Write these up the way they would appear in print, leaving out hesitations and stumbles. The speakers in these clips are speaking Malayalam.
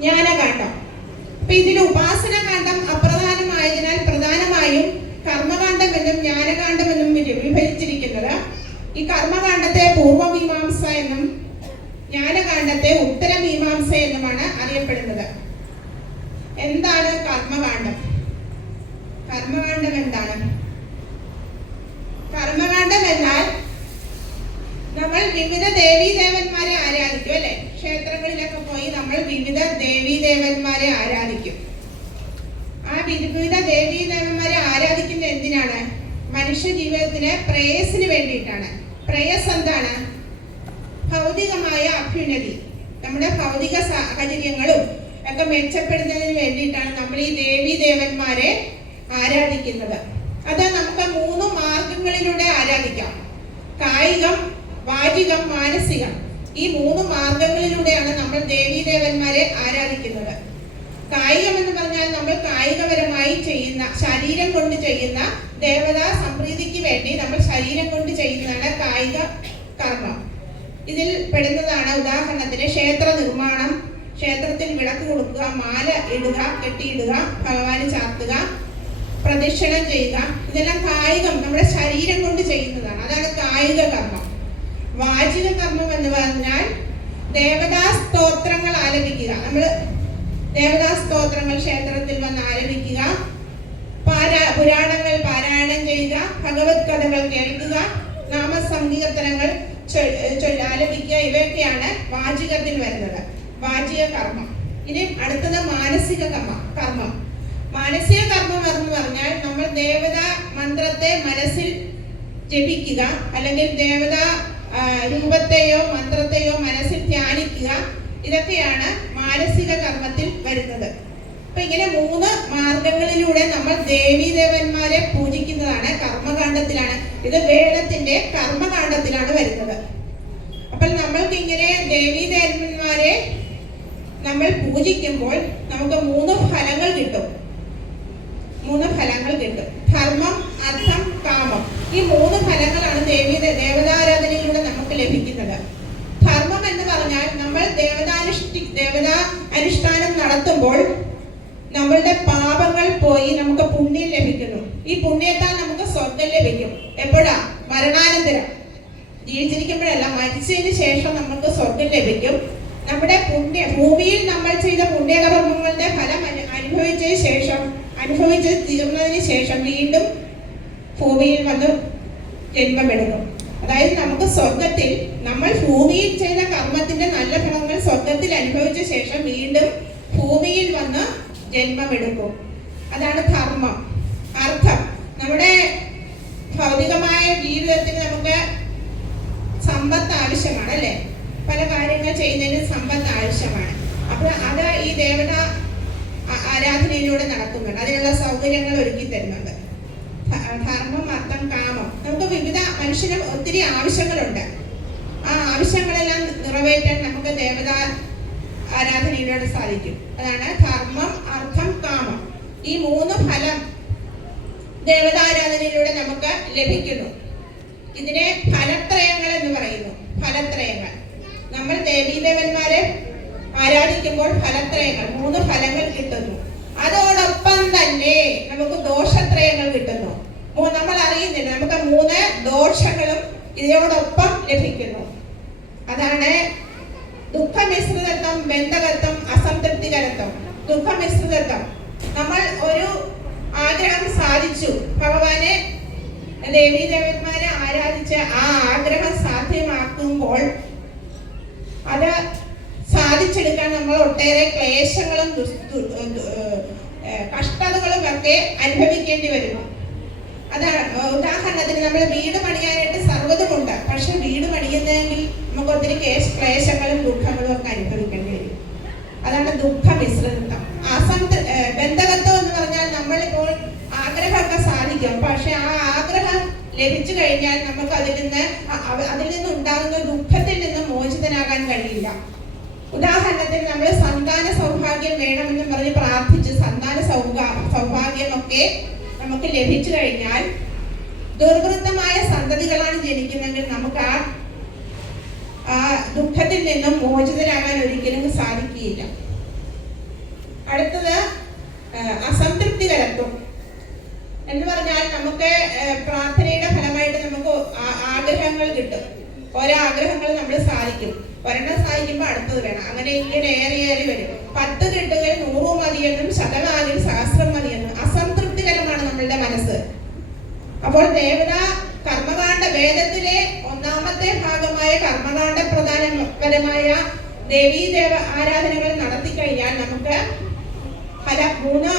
ജ്ഞാനകാന്ഡം. അപ്പൊ ഇതിൽ ഉപാസനകാന്ഡം അപ്രധാനമായതിനാൽ പ്രധാനമായും കർമ്മകാന്ഡം എന്നും ജ്ഞാനകാന്ഡം എന്നും വിഭജിച്ചിരിക്കുന്നത്. ഈ കർമ്മകാന്ഡത്തെ പൂർവമീമാംസ എന്നും ജ്ഞാനകാന്ഡത്തെ ഉത്തരമീമാംസ എന്നുമാണ് അറിയപ്പെടുന്നത്. എന്താണ് കർമ്മകാന്ഡം? കർമ്മകാന്ഡം എന്താണ്? കർമ്മകാന്ഡം എന്നാൽ നമ്മൾ വിവിധ ദേവീദേവന്മാരെ ആരാധിക്കും, അല്ലെ? ക്ഷേത്രങ്ങളിലൊക്കെ പോയി നമ്മൾ വിവിധ ദേവീദേവന്മാരെ ആരാധിക്കും. ആ വിവിധ ദേവീദേവന്മാരെ ആരാധിക്കുന്നത് എന്തിനാണ്? മനുഷ്യ ജീവിതത്തിന് പ്രേയസിന് വേണ്ടിയിട്ടാണ്. പ്രേയസ് എന്താണ്? ഭൗതികമായ അഭ്യുന്നതി, നമ്മുടെ ഭൗതിക സാഹചര്യങ്ങളും ഒക്കെ മെച്ചപ്പെടുന്നതിന് വേണ്ടിയിട്ടാണ് നമ്മൾ ഈ ദേവീദേവന്മാരെ ആരാധിക്കുന്നത്. അത് നമുക്ക് 3 മാർഗങ്ങളിലൂടെ ആരാധിക്കാം. കായികം, വാചികം, മാനസികം. ഈ 3 മാർഗങ്ങളിലൂടെയാണ് നമ്മൾ ദേവീദേവന്മാരെ ആരാധിക്കുന്നത്. കായികം എന്ന് പറഞ്ഞാൽ നമ്മൾ കായികപരമായി ചെയ്യുന്ന, ശരീരം കൊണ്ട് ചെയ്യുന്ന ദേവതാ സംപ്രീതിക്ക് വേണ്ടി നമ്മൾ ശരീരം കൊണ്ട് ചെയ്യുന്നതാണ് കായിക കർമ്മം. ഇതിൽ പെടുന്നതാണ് ഉദാഹരണത്തിന് ക്ഷേത്ര നിർമ്മാണം, ക്ഷേത്രത്തിൽ വിളക്ക് കൊടുക്കുക, മാല ഇടുക, കെട്ടിയിടുക, ഭഗവാന് ചാർത്തുക, പ്രദക്ഷിണം ചെയ്യുക. ഇതെല്ലാം കായികം, നമ്മുടെ ശരീരം കൊണ്ട് ചെയ്യുന്നതാണ്. അതാണ് കായിക കർമ്മം. വാചിക കർമ്മം എന്ന് പറഞ്ഞാൽ ദേവതാ സ്തോത്രങ്ങൾ ആലപിക്കുക. നമ്മൾ ദേവതാ സ്തോത്രങ്ങൾ ക്ഷേത്രത്തിൽ വന്ന് ആലപിക്കുക, പുരാണങ്ങൾ പാരായണം ചെയ്യുക, ഭഗവത് കഥകൾ കേൾക്കുക, നാമസങ്കീർത്തനങ്ങൾ ആലപിക്കുക. ഇവയൊക്കെയാണ് വാചികത്തിൽ വരുന്നത്, വാചിക കർമ്മം. ഇനി അടുത്തത് മാനസിക കർമ്മം. മാനസിക കർമ്മം എന്ന് പറഞ്ഞാൽ നമ്മൾ ദേവതാ മന്ത്രത്തെ മനസ്സിൽ ജപിക്കുക, അല്ലെങ്കിൽ ദേവതാ രൂപത്തെയോ മന്ത്രത്തെയോ മനസ്സിൽ ധ്യാനിക്കുക. ഇതൊക്കെയാണ് മാനസിക കർമ്മത്തിൽ വരുന്നത്. അപ്പൊ ഇങ്ങനെ 3 മാർഗങ്ങളിലൂടെ നമ്മൾ ദേവീദേവന്മാരെ പൂജിക്കുന്നതാണ് കർമ്മകാന്ഡത്തിലാണ്. ഇത് വേദത്തിന്റെ കർമ്മകാന്ഡത്തിലാണ് വരുന്നത്. അപ്പോൾ നമ്മൾക്ക് ഇങ്ങനെ ദേവീദേവന്മാരെ നമ്മൾ പൂജിക്കുമ്പോൾ നമുക്ക് 3 ഫലങ്ങൾ കിട്ടും. 3 ഫലങ്ങൾ കിട്ടും. ധർമ്മം, അർത്ഥം, കാമം. ഈ 3 ഫലങ്ങളാണ് ദേവതാരാധനയിലൂടെ നമുക്ക് ലഭിക്കുന്നത്. ധർമ്മം എന്ന് പറഞ്ഞാൽ നമ്മൾ ദേവതാ അനുഷ്ഠാനം നടത്തുമ്പോൾ നമ്മളുടെ പാപങ്ങൾ പോയി നമുക്ക് പുണ്യം ലഭിക്കുന്നു. ഈ പുണ്യത്താൽ നമുക്ക് സ്വർഗം ലഭിക്കും. എപ്പോഴാ? മരണാനന്തരം. ജീവിച്ചിരിക്കുമ്പോഴല്ല, മരിച്ചതിന് ശേഷം നമുക്ക് സ്വർഗം ലഭിക്കും. നമ്മുടെ ഭൂമിയിൽ നമ്മൾ ചെയ്ത പുണ്യകർമ്മങ്ങളുടെ ഫലം അനുഭവിച്ച് തീർന്നതിന് ശേഷം വീണ്ടും ഭൂമിയിൽ വന്ന് ജന്മമെടുക്കും. അതായത് നമുക്ക് സ്വർഗത്തിൽ നമ്മൾ ഭൂമിയിൽ ചെയ്ത കർമ്മത്തിന്റെ നല്ല ഫലങ്ങൾ സ്വർഗത്തിൽ അനുഭവിച്ച ശേഷം വീണ്ടും ഭൂമിയിൽ വന്ന് ജന്മമെടുക്കും. അതാണ് ധർമ്മം. അർത്ഥം, നമ്മുടെ ഭൗതികമായ ജീവിതത്തിന് നമുക്ക് സമ്പത്ത് ആവശ്യമാണ്, അല്ലെ? പല കാര്യങ്ങൾ ചെയ്യുന്നതിന് സമ്പത്ത് ആവശ്യമാണ്. അപ്പോൾ അത് ഈ ദേവത ആരാധനയിലൂടെ നടക്കുന്നുണ്ട്. അതിനുള്ള സൗകര്യങ്ങൾ ഒരുക്കി തരുന്നുണ്ട്. ധർമ്മം, അർത്ഥം, കാമം. നമുക്ക് വിവിധ മനുഷ്യന് ഒത്തിരി ആവശ്യങ്ങളുണ്ട്. ആ ആവശ്യങ്ങളെല്ലാം നിറവേറ്റാൻ നമുക്ക് ദേവതാ ആരാധനയിലൂടെ സാധിക്കും. അതാണ് ധർമ്മം, അർത്ഥം, കാമം. ഈ 3 ഫലം ദേവതാരാധനയിലൂടെ നമുക്ക് ലഭിക്കുന്നു. ഇതിനെ ഫലത്രയങ്ങൾ എന്ന് പറയുന്നു. ഫലത്രയങ്ങൾ. നമ്മൾ ദേവീദേവന്മാരെ ആരാധിക്കുമ്പോൾ ഫലത്രയങ്ങൾ, 3 ഫലങ്ങൾ കിട്ടുന്നു. അതോടൊപ്പം തന്നെ നമുക്ക് ദോഷത്രയങ്ങൾ കിട്ടുന്നു. നമ്മൾ അറിയുന്നില്ല, നമുക്ക് 3 ദോഷങ്ങളും ഇതിനോടൊപ്പം ലഭിക്കുന്നു. അതാണ് ദുഃഖമിശ്രിതത്വം, ബന്ധകത്വം, അസംതൃപ്തികരത്വം. ദുഃഖമിശ്രിതത്വം, നമ്മൾ ഒരു ആഗ്രഹം സാധിച്ചു, ഭഗവാനെ ദേവീദേവന്മാരെ ആരാധിച്ച് ആ ആഗ്രഹം സാധ്യമാക്കുമ്പോൾ അത് സാധിച്ചെടുക്കാൻ നമ്മൾ ഒട്ടേറെ ക്ലേശങ്ങളും കഷ്ടതകളും ഒക്കെ അനുഭവിക്കേണ്ടി വരുന്നു. അതാണ് ഉദാഹരണത്തിന് നമ്മൾ വീട് പണിയാനായിട്ട് സർവ്വതുമുണ്ട്, പക്ഷെ വീട് പണിയുന്നതെങ്കിൽ നമുക്ക് ഒത്തിരി ക്ലേശങ്ങളും ദുഃഖങ്ങളും ഒക്കെ അനുഭവിക്കേണ്ടി വരും. അതാണ് ദുഃഖമിശ്രിതത്വം. ബന്ധകത്വം എന്ന് പറഞ്ഞാൽ നമ്മളിപ്പോൾ ആഗ്രഹമൊക്കെ സാധിക്കും, പക്ഷെ ആ ആഗ്രഹം ലഭിച്ചു കഴിഞ്ഞാൽ നമുക്ക് അതിൽ നിന്നുണ്ടാകുന്ന ദുഃഖത്തിൽ നിന്ന് മോചിതനാകാൻ കഴിയില്ല. ഉദാഹരണത്തിന് നമ്മൾ സന്താന സൗഭാഗ്യം വേണമെന്ന് പറഞ്ഞ് പ്രാർത്ഥിച്ച് സന്താന സൗഭാഗ്യമൊക്കെ നമുക്ക് ലഭിച്ചു കഴിഞ്ഞാൽ ദുർവൃത്തമായ സന്തതികളാണ് ജനിക്കുന്നെങ്കിൽ നമുക്ക് ആ ദുഃഖത്തിൽ നിന്നും മോചിതരാകാൻ ഒരിക്കലും സാധിക്കുകയില്ല. അടുത്തത് അസംതൃപ്തികരത്വം എന്ന് പറഞ്ഞാൽ നമുക്ക് പ്രാർത്ഥനയുടെ ഫലമായിട്ട് നമുക്ക് ആഗ്രഹങ്ങൾ കിട്ടും. ഓരോ ആഗ്രഹങ്ങൾ നമ്മൾ സാധിക്കും. ഒരെണ്ണം സാധിക്കുമ്പോൾ അടുത്തത് വേണം. അങ്ങനെ ഇങ്ങനെ ഏറി വരും. 10 കെട്ടുകൾ 100 മതിയെന്നും ശതമാനം സഹസ്രം മതിയെന്നും. അസംതൃപ്തികരമാണ് നമ്മളുടെ മനസ്സ്. അപ്പോൾ ദേവതാ കർമ്മകാണ്ഡ വേദത്തിലെ 1ാമത്തെ ഭാഗമായ കർമ്മകാണ്ഡ പ്രധാനപരമായ ദേവീദേവ ആരാധനകൾ നടത്തി കഴിഞ്ഞാൽ നമുക്ക് 3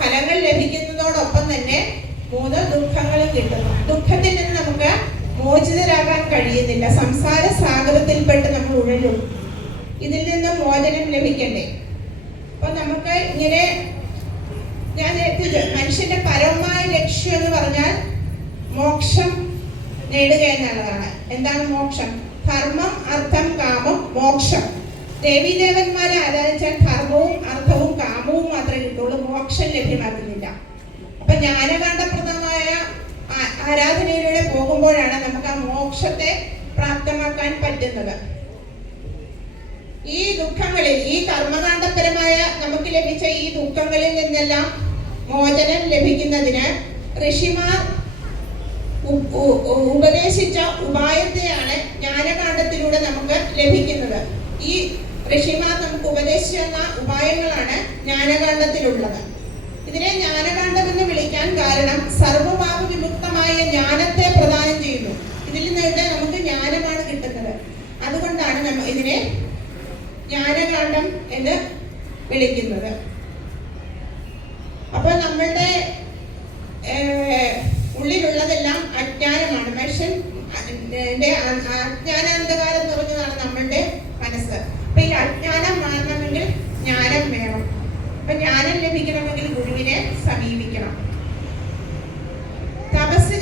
ഫലങ്ങൾ ലഭിക്കുന്നതോടൊപ്പം തന്നെ 3 ദുഃഖങ്ങളും കിട്ടുന്നു. ദുഃഖത്തിൽ നിന്ന് നമുക്ക് മോചിതരാകാൻ കഴിയുന്നില്ല. സംസാര സാഗരത്തിൽപ്പെട്ട് നമ്മൾ ഉഴലും. ഇതിൽ നിന്ന് മോചനം ലഭിക്കണ്ടേ? അപ്പൊ നമുക്ക് ഇങ്ങനെ ഞാൻ മനുഷ്യന്റെ പരമമായ ലക്ഷ്യം എന്ന് പറഞ്ഞാൽ മോക്ഷം നേടുക എന്നുള്ളതാണ്. എന്താണ് മോക്ഷം? ധർമ്മം, അർത്ഥം, കാമം, മോക്ഷം. ദേവീദേവന്മാരെ ആരാധിച്ചാൽ ധർമ്മവും അർത്ഥവും കാമവും മാത്രമേ കിട്ടുള്ളൂ, മോക്ഷം ലഭ്യമാക്കുന്നില്ല. അപ്പൊ ജ്ഞാനകാണ്ഡപ്രദമായ ആരാധനയിലൂടെ പോകുമ്പോഴാണ് നമുക്ക് ആ മോക്ഷത്തെ പ്രാപ്തമാക്കാൻ പറ്റുന്നത്. ഈ ദുഃഖങ്ങളിൽ, ഈ കർമ്മകാണ്ഡപരമായ നമുക്ക് ലഭിച്ച ഈ ദുഃഖങ്ങളിൽ നിന്നെല്ലാം മോചനം ലഭിക്കുന്നതിന് ഋഷിമാർ ഉപദേശിച്ച ഉപായത്തെയാണ് ജ്ഞാനകാണ്ഡത്തിലൂടെ നമുക്ക് ലഭിക്കുന്നത്. ഈ ഋഷിമാർ നമുക്ക് ഉപദേശിച്ച ഉപായങ്ങളാണ് ജ്ഞാനകാണ്ഡത്തിലുള്ളത്. ഇതിനെ ജ്ഞാനകാണ്ഡം എന്ന് വിളിക്കാൻ കാരണം സർവപാപ വിമുക്തമായ ജ്ഞാനത്തെ പ്രദാനം ചെയ്യുന്നു. ഇതിൽ നിന്ന് നമുക്ക് ജ്ഞാനമാണ് കിട്ടുന്നത്. അതുകൊണ്ടാണ് നമ്മൾ ഇതിനെ ജ്ഞാനകാണ്ഡം എന്ന് വിളിക്കുന്നത്. അപ്പൊ നമ്മളുടെ ഉള്ളിലുള്ളതെല്ലാം അജ്ഞാനമാണ്. മനുഷ്യന്റെ അജ്ഞാനാന്ധകാരം നിറഞ്ഞതാണ് നമ്മളുടെ മനസ്സ്. അപ്പൊ ഈ അജ്ഞാനം മാറണമെങ്കിൽ ജ്ഞാനം വേണം. അപ്പൊ ജ്ഞാനം ലഭിക്കണമെങ്കിൽ ഗുരുവിനെ സമീപിക്കണം.